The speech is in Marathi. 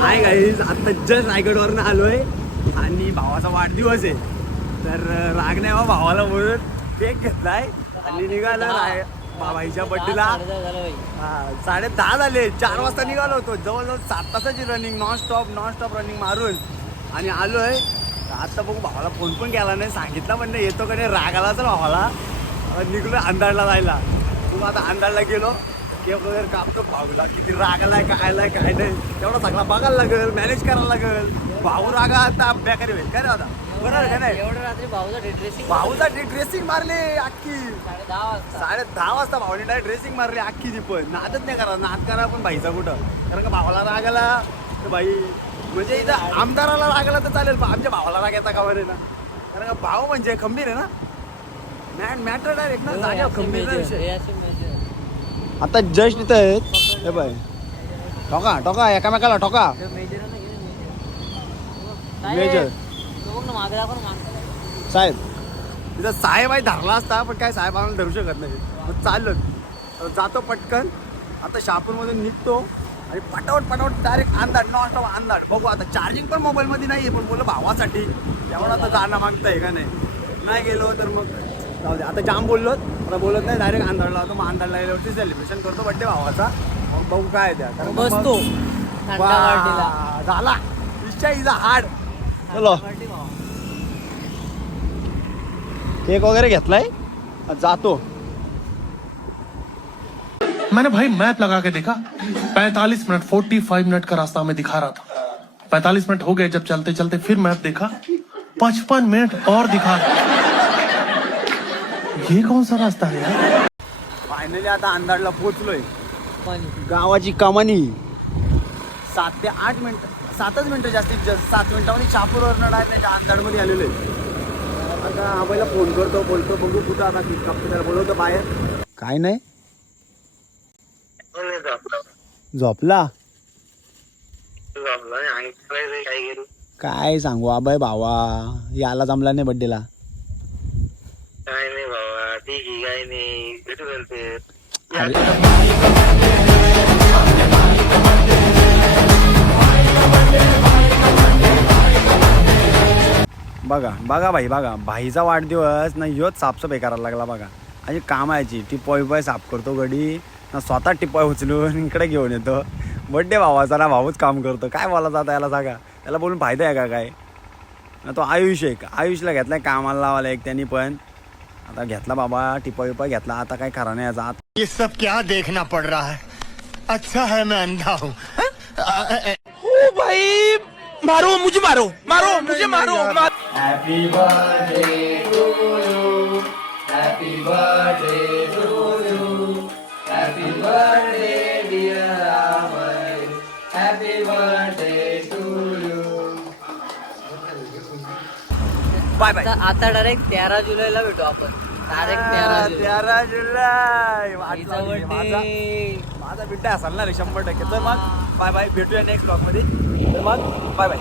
हाय गाईज, आता जस्ट रायगडवरनं आलोय आणि भावाचा वाढदिवस आहे. तर राग नाही भावाला बोलून केक घेतलाय आणि निघाला भाईच्या बड्डेला. हा 10:30 झाले, 4 वाजता निघालो होतो. जवळजवळ 7 तासाची रनिंग, नॉन स्टॉप रनिंग मारून आणि आलोय. आता बघू, भावाला फोन पण केला नाही, सांगितलं पण नाही येतो का नाही. राग आला तर भावाला निघलो अंधारला जायला. तू आता अंधारला गेलो, केक वगैरे कापतो. भाऊला किती राग आलाय, काय आलाय काय नाही तेवढा सगळा बघायला लागेल, मॅनेज करायला लागेल. भाऊ रागा आता बेकारी होईल काय रे आता, बरोबर का नाही. एवढं रात्री भाऊचा ड्रेसिंग मारली अख्खी 10:30 वाजता भावाने डायरेक्ट ड्रेसिंग मारली अख्खी. ती पण नादच नाही करा, नाद करा पण भाईचा कुठं. कारण का भावाला राग आला तर भाई म्हणजे इथं आमदाराला राग आला तर चालेल, पण आमच्या भावाला राग येता का बरे ना. कारण का भाऊ म्हणजे खंबीर आहे ना, मॅटर डायरेक्ट ना, जाग्यावर खंबीर विषय. आता जस्ट इथं आहेत हे बाय, टोका एकामेकाला टोका मेजर साहेब. तिथं साहेब आहे धरला असता, पण काय साहेब आम्हाला धरू शकत नाही. मग चाललं जातो पटकन. आता शहापूरमधून निघतो आणि पटावट डायरेक्ट अंधाड, नॉन स्टॉप अंधाड. बघू आता, चार्जिंग पण मोबाईलमध्ये नाही आहे, पण बोललं भावासाठी एवढं आता जाणं मागतंय का नाही गेलो तर मग जाऊ दे. आता जाम बोललो, आता बोलत नाही, डायरेक्ट अंधाडला होतो. मग अंधाडला गेल्यावरती सेलिब्रेशन करतो बड्डे भावाचा. मग बघू काय त्या बसतो झाला इच्छा इजा हाड. चलो केक वगैरे घेतलाय, जातो. मैंने भाई मैप लगा के देखा, 45 मिनट 45 मिनट का रास्ता हमें दिखा रहा था. 45 मिनट हो गए जब चलते चलते, फिर मैप देखा 55 मिनट और दिखा. ये कौन सा रास्ता है यार. फायनली आता अंधाडला पोहोचलोय. गावाची कमानी 7 ते 8 मिनिट, 7च मिनिटं जास्तीत जास्त. 7 मिनिटामध्ये शहापूरवरनं डायरेक्ट त्याच्या अंधाडमध्ये आलेलो आहे. आता आबाईला फोन करतो, बोलतो बघू कुठं आता कापतो. त्याला बोलवतो बाहेर. काय नाही, झोपला काय सांगू आबाई. भावा याला जमला नाही बड्डेला. काय नाही बाबा, ठीक आहे, काय नाही, भेटू घालते. बघा भाईचा वाढदिवस ना, ह्योच साफसफाई करायला लागला बघा. आणि कामायची टिपॉय साफ करतो गडी ना, स्वतः टिपॉय उचलून इकडे घेऊन येतो. बड्डे भावाचा ना, भाऊच काम करतो. काय बोलायचं आता याला, सांगा त्याला बोलून फायदा आहे का काय ना. तो आयुषला घेतलाय कामाला लावायला एक त्यांनी पण. आता घेतला बाबा टिपॉय घेतला. आता काय खरा नाही याचा. ये सब क्या देखना पड़ रहा है. अच्छा है मैं अंधा हूँ. ओ भाई मारो मुझे मारो. Happy birthday to you, happy birthday to you, happy birthday dear Amar, happy birthday to you. Bye bye. आता डायरेक्ट 13 जुलैला भेटू आपण. डायरेक्ट 13 जुलै बर्थडे. माझा बिड्डा असाल ना रे 100%. तर मग बाय बाय, भेटूया नेक्स्ट ब्लॉग मध्ये. तर मग बाय बाय.